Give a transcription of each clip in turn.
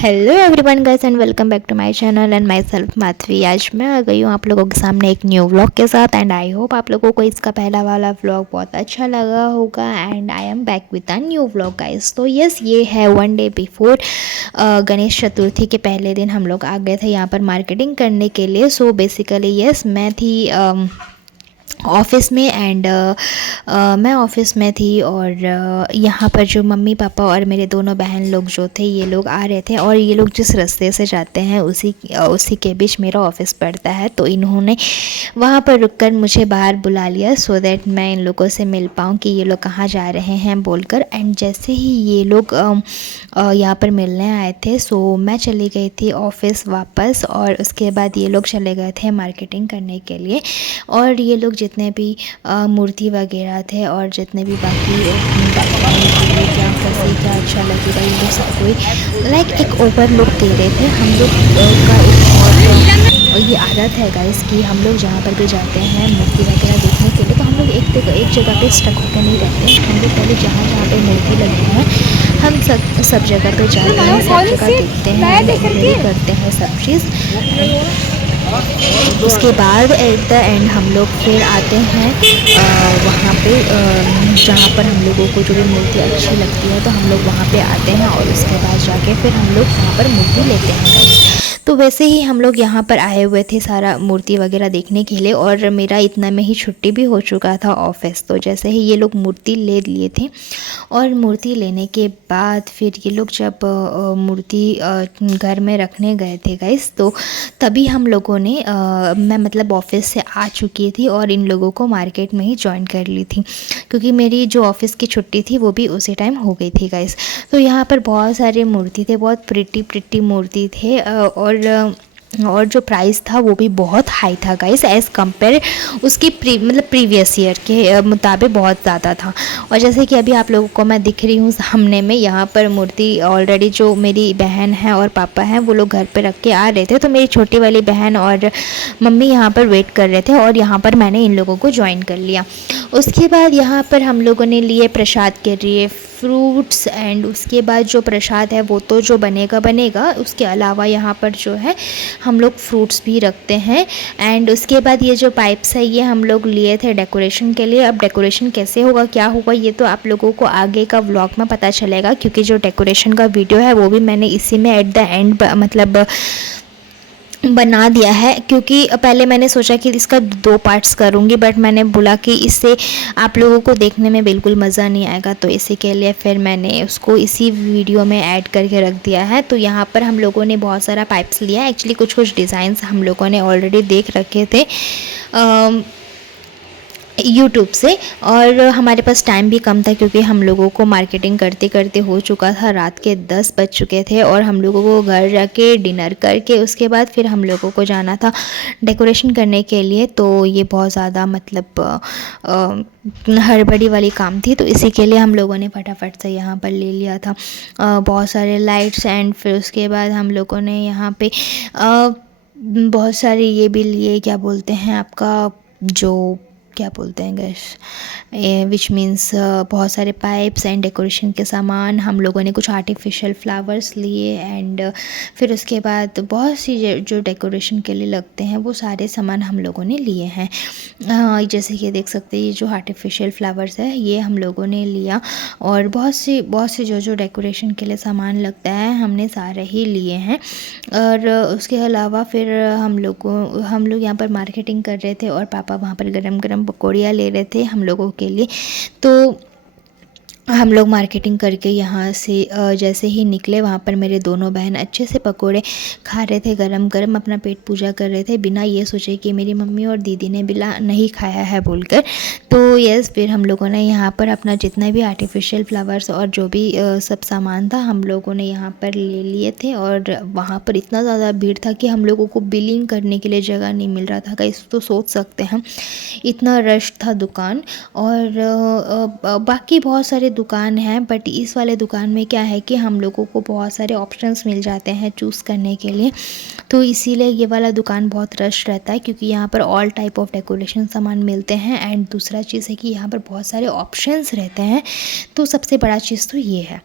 Hello everyone guys and welcome back to my channel and myself Madhavi. आज मैं आ गई हूँ आप लोगों के सामने एक न्यू व्लॉग के साथ एंड आई होप आप लोगों को इसका पहला वाला व्लॉग बहुत अच्छा लगा होगा and I am back with a new vlog guys. तो यस, ये है one day before Ganesh Chaturthi के पहले दिन हम लोग आ गए थे यहाँ पर मार्केटिंग करने के लिए। सो बेसिकली यस, मैं थी ऑफ़िस में एंड मैं ऑफ़िस में थी और यहाँ पर जो मम्मी पापा और मेरे दोनों बहन लोग जो थे ये लोग आ रहे थे और ये लोग जिस रास्ते से जाते हैं उसी के बीच मेरा ऑफ़िस पड़ता है। तो इन्होंने वहाँ पर रुककर मुझे बाहर बुला लिया सो दैट मैं इन लोगों से मिल पाऊँ कि ये लोग कहाँ जा रहे हैं बोलकर। एंड जैसे ही ये लोग यहाँ पर मिलने आए थे सो मैं चली गई थी ऑफ़िस वापस और उसके बाद ये लोग चले गए थे मार्केटिंग करने के लिए। और ये लोग जितने भी मूर्ति वगैरह थे और जितने भी बाकी क्या कैसे क्या अच्छा लगेगा ये लोग सब कोई लाइक एक ओवरलुक दे रहे थे हम लोग का एक और ये आदत है गाइस कि हम लोग जहाँ पर भी जाते हैं मूर्ति वगैरह देखने के लिए तो हम लोग एक जगह पे स्टक होकर नहीं रहते हैं। हम लोग पहले जहाँ जहाँ पे मूर्ति लगी है हम सब जगह पे जाते हैं, सब जगह देखते हैं, इंक्वायरी करते हैं सब चीज़। उसके बाद एट द एंड हम लोग फिर आते हैं वहाँ पे जहाँ पर हम लोगों को जो भी मूर्ति अच्छी लगती है तो हम लोग वहाँ पे आते हैं और उसके बाद जाके फिर हम लोग वहाँ पर मूर्ति लेते हैं। तो वैसे ही हम लोग यहाँ पर आए हुए थे सारा मूर्ति वगैरह देखने के लिए और मेरा इतना में ही छुट्टी भी हो चुका था ऑफिस। तो जैसे ही ये लोग मूर्ति ले लिए थे और मूर्ति लेने के बाद फिर ये लोग जब मूर्ति घर में रखने गए थे गाइस तो तभी हम लोगों ने मैं मतलब ऑफ़िस से आ चुकी थी और इन लोगों को मार्केट में ही जॉइन कर ली थी क्योंकि मेरी जो ऑफ़िस की छुट्टी थी वो भी उसी टाइम हो गई थी गाइस। तो यहाँ पर बहुत सारे मूर्ति थे, बहुत प्रिटी मूर्ति थे और जो प्राइस था वो भी बहुत हाई था गाइस एज़ कंपेयर उसकी मतलब प्रीवियस ईयर के मुताबिक बहुत ज़्यादा था। और जैसे कि अभी आप लोगों को मैं दिख रही हूँ सामने में यहाँ पर मूर्ति ऑलरेडी जो मेरी बहन है और पापा हैं वो लोग घर पे रख के आ रहे थे। तो मेरी छोटी वाली बहन और मम्मी यहाँ पर वेट कर रहे थे और यहाँ पर मैंने इन लोगों को ज्वाइन कर लिया। उसके बाद यहाँ पर हम लोगों ने लिए प्रसाद के लिए फ्रूट्स एंड उसके बाद जो प्रसाद है वो तो जो बनेगा उसके अलावा यहाँ पर जो है हम लोग फ्रूट्स भी रखते हैं। एंड उसके बाद ये जो पाइप्स है ये हम लोग लिए थे डेकोरेशन के लिए। अब डेकोरेशन कैसे होगा क्या होगा ये तो आप लोगों को आगे का व्लॉग में पता चलेगा क्योंकि जो डेकोरेशन का वीडियो है वो भी मैंने इसी में एट द एंड मतलब बना दिया है क्योंकि पहले मैंने सोचा कि इसका 2 पार्ट्स करूँगी बट मैंने बोला कि इससे आप लोगों को देखने में बिल्कुल मज़ा नहीं आएगा तो इसी के लिए फिर मैंने उसको इसी वीडियो में ऐड करके रख दिया है। तो यहाँ पर हम लोगों ने बहुत सारा पाइप्स लिया है। एक्चुअली कुछ डिज़ाइंस हम लोगों ने ऑलरेडी देख रखे थे यूट्यूब से और हमारे पास टाइम भी कम था क्योंकि हम लोगों को मार्केटिंग करते करते हो चुका था, रात के 10 बज चुके थे और हम लोगों को घर जाके डिनर करके उसके बाद फिर हम लोगों को जाना था डेकोरेशन करने के लिए। तो ये बहुत ज़्यादा मतलब हड़बड़ी वाली काम थी तो इसी के लिए हम लोगों ने फटाफट से यहाँ पर ले लिया था बहुत सारे लाइट्स। एंड फिर उसके बाद हम लोगों ने यहाँ पे बहुत सारे ये भी लिए, क्या बोलते हैं आपका जो क्या बोलते हैं गैस विच मीन्स बहुत सारे पाइप्स एंड डेकोरेशन के सामान हम लोगों ने, कुछ आर्टिफिशियल फ्लावर्स लिए एंड फिर उसके बाद बहुत सी जो डेकोरेशन के लिए लगते हैं वो सारे सामान हम लोगों ने लिए हैं। जैसे कि देख सकते हैं ये जो आर्टिफिशियल फ्लावर्स है ये हम लोगों ने लिया और बहुत सी जो डेकोरेशन के लिए सामान लगता है हमने सारे ही लिए हैं। और उसके अलावा फिर हम लोग यहाँ पर मार्केटिंग कर रहे थे और पापा वहाँ पर गरम गरम पकौड़ियाँ ले रहे थे हम लोगों के लिए। तो हम लोग मार्केटिंग करके यहाँ से जैसे ही निकले वहाँ पर मेरे दोनों बहन अच्छे से पकोड़े खा रहे थे गरम गरम, अपना पेट पूजा कर रहे थे बिना ये सोचे कि मेरी मम्मी और दीदी ने बिना नहीं खाया है बोलकर। तो यस, फिर हम लोगों ने यहाँ पर अपना जितना भी आर्टिफिशियल फ्लावर्स और जो भी सब सामान था हम लोगों ने यहाँ पर ले लिए थे। और वहाँ पर इतना ज़्यादा भीड़ था कि हम लोगों को बिलिंग करने के लिए जगह नहीं मिल रहा था। गाइस तो सोच सकते हैं इतना रश था दुकान। और बाकी बहुत सारे दुकान है बट इस वाले दुकान में क्या है कि हम लोगों को बहुत सारे ऑप्शंस मिल जाते हैं चूज़ करने के लिए। तो इसीलिए ये वाला दुकान बहुत रश रहता है क्योंकि यहाँ पर ऑल टाइप ऑफ डेकोरेशन सामान मिलते हैं। एंड दूसरा चीज़ है कि यहाँ पर बहुत सारे ऑप्शंस रहते हैं। तो सबसे बड़ा चीज़ तो ये है।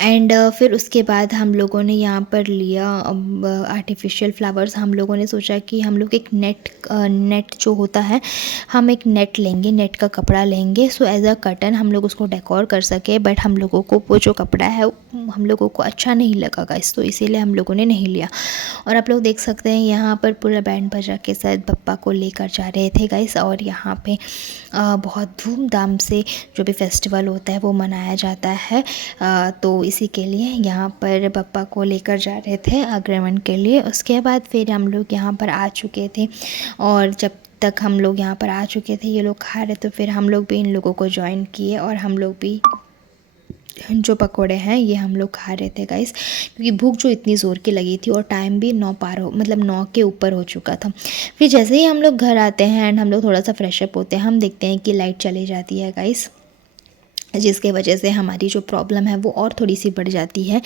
एंड फिर उसके बाद हम लोगों ने यहाँ पर लिया आर्टिफिशियल फ्लावर्स। हम लोगों ने सोचा कि हम लोग एक नेट जो होता है, हम एक नेट लेंगे, नेट का कपड़ा लेंगे, सो एज अ कर्टन हम लोग उसको डेकोर कर सके। बट हम लोगों को वो जो कपड़ा है हम लोगों को अच्छा नहीं लगा गाइस, तो इसीलिए हम लोगों ने नहीं लिया। और आप लोग देख सकते हैं यहाँ पर पूरा बैंड बाजा के साथ पप्पा को लेकर जा रहे थे गाइस। और यहाँ पे बहुत धूमधाम से जो भी फेस्टिवल होता है वो मनाया जाता है। तो इसी के लिए यहाँ पर पप्पा को लेकर जा रहे थे आगमन के लिए। उसके बाद फिर हम लोग यहाँ पर आ चुके थे, और जब तक हम लोग यहाँ पर आ चुके थे ये लोग खा रहे, तो फिर हम लोग भी इन लोगों को ज्वाइन किए और हम लोग भी जो पकोड़े हैं ये हम लोग खा रहे थे गाइस, क्योंकि भूख जो इतनी ज़ोर की लगी थी और टाइम भी 9 पार हो, मतलब 9 के ऊपर हो चुका था। फिर जैसे ही हम लोग घर आते हैं एंड हम लोग थोड़ा सा फ्रेशअप होते हैं, हम देखते हैं कि लाइट चली जाती है गाइस, जिसके वजह से हमारी जो प्रॉब्लम है वो और थोड़ी सी बढ़ जाती है।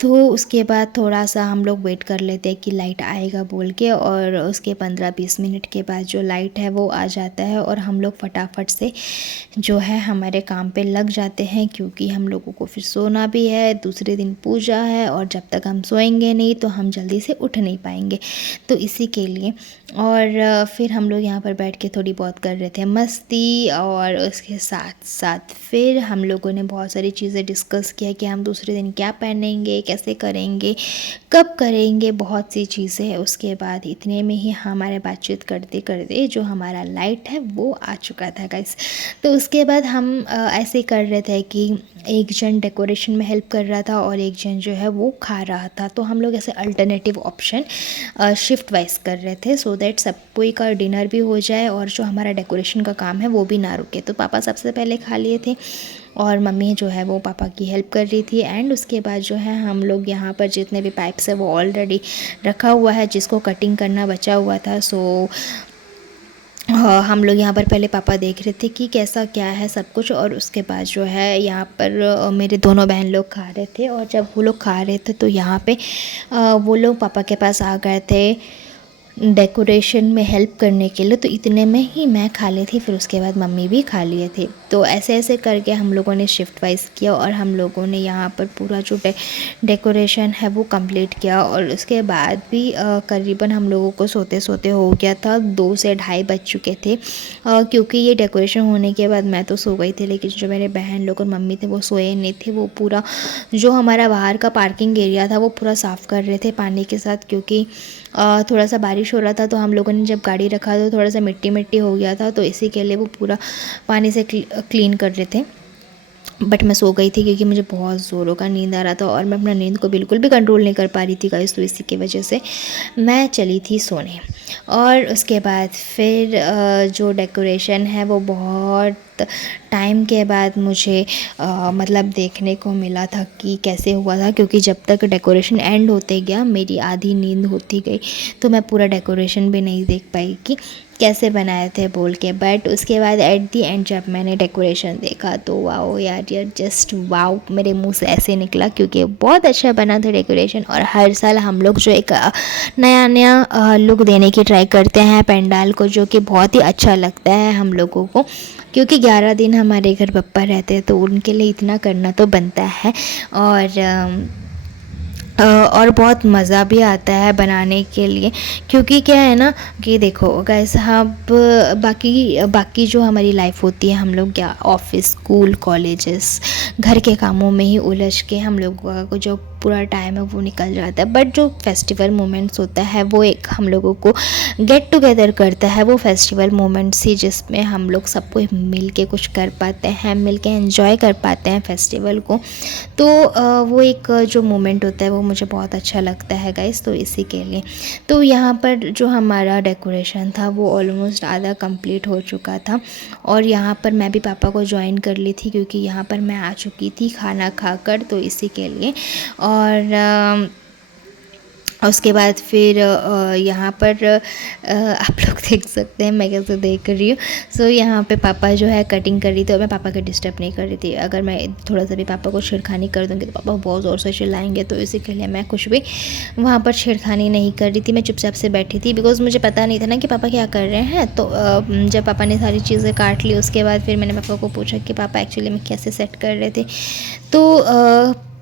तो उसके बाद थोड़ा सा हम लोग वेट कर लेते हैं कि लाइट आएगा बोल के, और उसके 15-20 मिनट के बाद जो लाइट है वो आ जाता है और हम लोग फटाफट से जो है हमारे काम पे लग जाते हैं, क्योंकि हम लोगों को फिर सोना भी है, दूसरे दिन पूजा है, और जब तक हम सोएंगे नहीं तो हम जल्दी से उठ नहीं पाएंगे, तो इसी के लिए। और फिर हम लोग यहाँ पर बैठ के थोड़ी बहुत कर रहे थे मस्ती, और उसके साथ साथ फिर हम लोगों ने बहुत सारी चीज़ें डिस्कस किया कि हम दूसरे दिन क्या पहनेंगे, कैसे करेंगे, कब करेंगे, बहुत सी चीज़ें। उसके बाद इतने में ही हमारे बातचीत करते करते जो हमारा लाइट है वो आ चुका था गाइस। तो उसके बाद हम ऐसे कर रहे थे कि एक जन डेकोरेशन में हेल्प कर रहा था और एक जन जो है वो खा रहा था, तो हम लोग ऐसे अल्टरनेटिव ऑप्शन शिफ्ट वाइज कर रहे थे, सो दैट सब कोई का डिनर भी हो जाए और जो हमारा डेकोरेशन का काम है वो भी ना रुके। तो पापा सबसे पहले खा लिए थे और मम्मी जो है वो पापा की हेल्प कर रही थी। एंड उसके बाद जो है हम लोग यहाँ पर जितने भी पाइप्स है वो ऑलरेडी रखा हुआ है, जिसको कटिंग करना बचा हुआ था। सो हम लोग यहाँ पर पहले पापा देख रहे थे कि कैसा क्या है सब कुछ, और उसके बाद जो है यहाँ पर मेरे दोनों बहन लोग खा रहे थे। और जब वो लोग खा रहे थे तो यहाँ पे वो लोग पापा के पास आ गए थे डेकोरेशन में हेल्प करने के लिए, तो इतने में ही मैं खा ली थी, फिर उसके बाद मम्मी भी खा लिए थे। तो ऐसे ऐसे करके हम लोगों ने शिफ्ट वाइज किया और हम लोगों ने यहाँ पर पूरा जो डेकोरेशन है वो कंप्लीट किया। और उसके बाद भी करीबन हम लोगों को सोते सोते हो गया था 2 से ढाई बज चुके थे, क्योंकि ये डेकोरेशन होने के बाद मैं तो सो गई थी, लेकिन जो मेरे बहन लोग और मम्मी थे वो सोए नहीं थे। वो पूरा जो हमारा बाहर का पार्किंग एरिया था वो पूरा साफ़ कर रहे थे पानी के साथ, क्योंकि थोड़ा सा बारिश हो रहा था, तो हम लोगों ने जब गाड़ी रखा तो थोड़ा सा मिट्टी मिट्टी हो गया था, तो इसी के लिए वो पूरा पानी से क्लीन कर रहे थे। बट मैं सो गई थी क्योंकि मुझे बहुत ज़ोरों का नींद आ रहा था और मैं अपना नींद को बिल्कुल भी कंट्रोल नहीं कर पा रही थी गाइस, तो इसी की वजह से मैं चली थी सोने। और उसके बाद फिर जो डेकोरेशन है वो बहुत टाइम के बाद मुझे मतलब देखने को मिला था कि कैसे हुआ था, क्योंकि जब तक डेकोरेशन एंड होते गया मेरी आधी नींद होती गई, तो मैं पूरा डेकोरेशन भी नहीं देख पाई कि कैसे बनाए थे बोल के। बट उसके बाद एट दी एंड जब मैंने डेकोरेशन देखा तो वाओ यार जस्ट वाओ मेरे मुंह से ऐसे निकला, क्योंकि बहुत अच्छा बना था डेकोरेशन। और हर साल हम लोग जो एक नया नया लुक देने की ट्राई करते हैं पंडाल को, जो कि बहुत ही अच्छा लगता है हम लोगों को, क्योंकि 11 दिन हमारे घर पप्पा रहते हैं तो उनके लिए इतना करना तो बनता है। और बहुत मज़ा भी आता है बनाने के लिए, क्योंकि क्या है ना कि देखो गाइस, अब बाकी जो हमारी लाइफ होती है, हम लोग क्या ऑफिस, स्कूल, कॉलेजेस, घर के कामों में ही उलझ के हम लोगों का जो पूरा टाइम है वो निकल जाता है। बट जो फेस्टिवल मोमेंट्स होता है वो एक हम लोगों को गेट टुगेदर करता है, वो फेस्टिवल मोमेंट्स ही जिसमें हम लोग सब कोई मिल के कुछ कर पाते हैं, मिल के एंजॉय कर पाते हैं फेस्टिवल को। तो वो एक जो मोमेंट होता है वो मुझे बहुत अच्छा लगता है गाइस, तो इसी के लिए। तो यहाँ पर जो हमारा डेकोरेशन था वो ऑलमोस्ट आधा कंप्लीट हो चुका था, और यहाँ पर मैं भी पापा को ज्वाइन कर ली थी, क्योंकि यहाँ पर मैं आ चुकी थी खाना खाकर, तो इसी के लिए। और उसके बाद फिर यहाँ पर आप लोग देख सकते हैं मैं कैसे देख रही हूँ। सो यहाँ पे पापा जो है कटिंग कर रही थी और मैं पापा को डिस्टर्ब नहीं कर रही थी। अगर मैं थोड़ा सा भी पापा को छेड़खानी कर दूँगी तो पापा बहुत ज़ोर से चिल्लाएंगे, तो इसी के लिए मैं कुछ भी वहाँ पर छेड़खानी नहीं कर रही थी। मैं चुपचाप से बैठी थी, बिकॉज़ मुझे पता नहीं था ना कि पापा क्या कर रहे हैं। तो जब पापा ने सारी चीज़ें काट ली उसके बाद फिर मैंने पापा को पूछा कि पापा एक्चुअली में कैसे सेट कर रहे थे। तो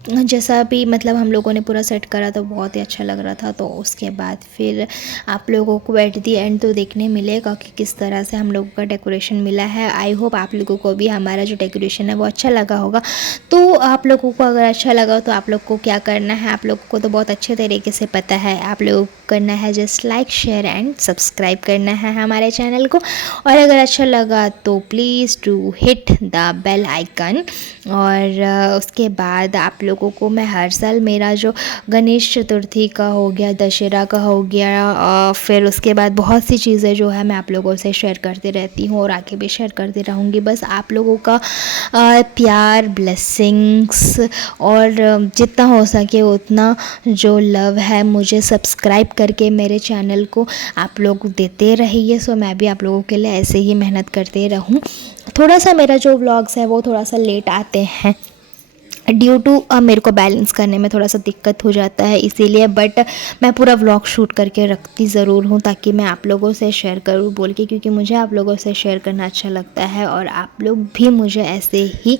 जैसा भी मतलब हम लोगों ने पूरा सेट करा तो बहुत ही अच्छा लग रहा था। तो उसके बाद फिर आप लोगों को एट दी एंड तो देखने मिलेगा कि किस तरह से हम लोगों का डेकोरेशन मिला है। आई होप आप लोगों को भी हमारा जो डेकोरेशन है वो अच्छा लगा होगा। तो आप लोगों को अगर अच्छा लगा तो आप लोग को क्या करना है, आप लोगों को तो बहुत अच्छे तरीके से पता है, आप लोगों को करना है just like share and subscribe करना है हमारे चैनल को। और अगर अच्छा लगा तो please do hit the bell icon. और उसके बाद आप लोगों को मैं हर साल मेरा जो गणेश चतुर्थी का हो गया, दशहरा का हो गया, फिर उसके बाद बहुत सी चीज़ें जो है मैं आप लोगों से शेयर करती रहती हूँ और आगे भी शेयर करती रहूँगी। बस आप लोगों का प्यार, ब्लेसिंग्स और जितना हो सके उतना जो लव है मुझे सब्सक्राइब करके मेरे चैनल को आप लोग देते रहिए। सो मैं भी आप लोगों के लिए ऐसे ही मेहनत करते रहूँ। थोड़ा सा मेरा जो व्लॉग्स है वो थोड़ा सा लेट आते हैं ड्यू टू मेरे को बैलेंस करने में थोड़ा सा दिक्कत हो जाता है इसीलिए, बट मैं पूरा व्लॉग शूट करके रखती ज़रूर हूँ ताकि मैं आप लोगों से शेयर करूँ बोल के, क्योंकि मुझे आप लोगों से शेयर करना अच्छा लगता है और आप लोग भी मुझे ऐसे ही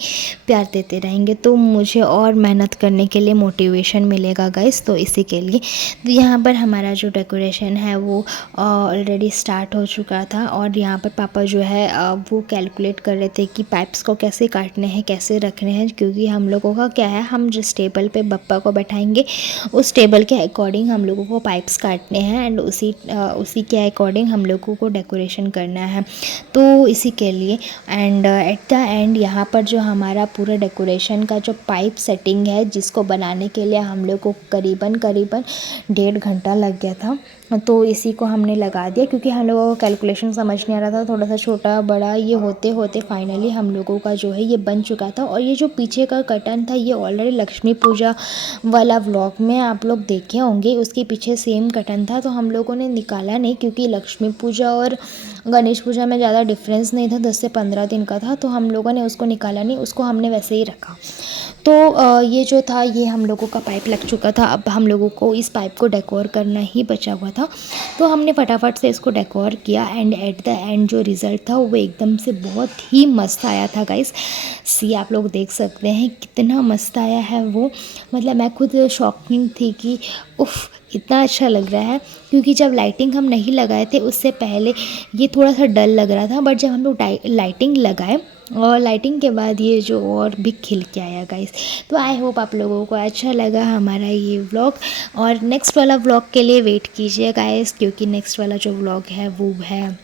प्यार देते रहेंगे तो मुझे और मेहनत करने के लिए मोटिवेशन मिलेगा गाइस। तो इसी के लिए तो यहाँ पर हमारा जो डेकोरेशन है वो ऑलरेडी स्टार्ट हो चुका था और यहाँ पर पापा जो है वो कैलकुलेट कर रहे थे कि पाइप्स को कैसे काटने हैं, कैसे रखने हैं, क्योंकि हम लोगों का क्या है, हम जिस टेबल पे बप्पा को बैठाएंगे उस टेबल के अकॉर्डिंग हम लोगों को पाइप्स काटने हैं एंड उसी के अकॉर्डिंग हम लोगों को डेकोरेशन करना है। तो इसी के लिए एंड एट द एंड यहाँ पर जो हमारा पूरा डेकोरेशन का जो पाइप सेटिंग है जिसको बनाने के लिए हम लोग को करीबन 1.5 घंटा लग गया था। तो इसी को हमने लगा दिया क्योंकि हम लोगों को कैलकुलेशन समझ नहीं आ रहा था, थोड़ा सा छोटा बड़ा ये होते होते फाइनली हम लोगों का जो है ये बन चुका था। और ये जो पीछे का कर्टन था ये ऑलरेडी लक्ष्मी पूजा वाला व्लॉग में आप लोग देखे होंगे, उसके पीछे सेम कर्टन था तो हम लोगों ने निकाला नहीं क्योंकि लक्ष्मी पूजा और गणेश पूजा में ज़्यादा डिफरेंस नहीं था, 10 से 15 दिन का था, तो हम लोगों ने उसको निकाला नहीं, उसको हमने वैसे ही रखा। तो ये जो था ये हम लोगों का पाइप लग चुका था, अब हम लोगों को इस पाइप को डेकोर करना ही बचा हुआ था। तो हमने फटाफट से इसको डेकोर किया एंड एट द एंड जो रिज़ल्ट था वो एकदम से बहुत ही मस्त आया था गाइस। सी आप लोग देख सकते हैं कितना मस्त आया है वो, मतलब मैं खुद शॉकिंग थी कि उफ़ इतना अच्छा लग रहा है, क्योंकि जब लाइटिंग हम नहीं लगाए थे उससे पहले ये थोड़ा सा डल लग रहा था, बट जब हम लोग लाइटिंग लगाए और लाइटिंग के बाद ये जो और भी खिल के आया गाइस। तो आई होप आप लोगों को अच्छा लगा हमारा ये व्लॉग और नेक्स्ट वाला व्लॉग के लिए वेट कीजिए गाइस, क्योंकि नेक्स्ट वाला जो व्लॉग है वो है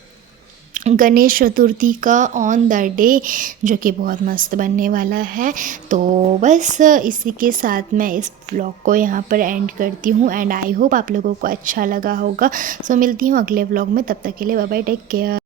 गणेश चतुर्थी का ऑन द डे, जो कि बहुत मस्त बनने वाला है। तो बस इसी के साथ मैं इस व्लॉग को यहाँ पर एंड करती हूँ एंड आई होप आप लोगों को अच्छा लगा होगा। सो मिलती हूँ अगले व्लॉग में, तब तक के लिए बाय बाय, टेक केयर।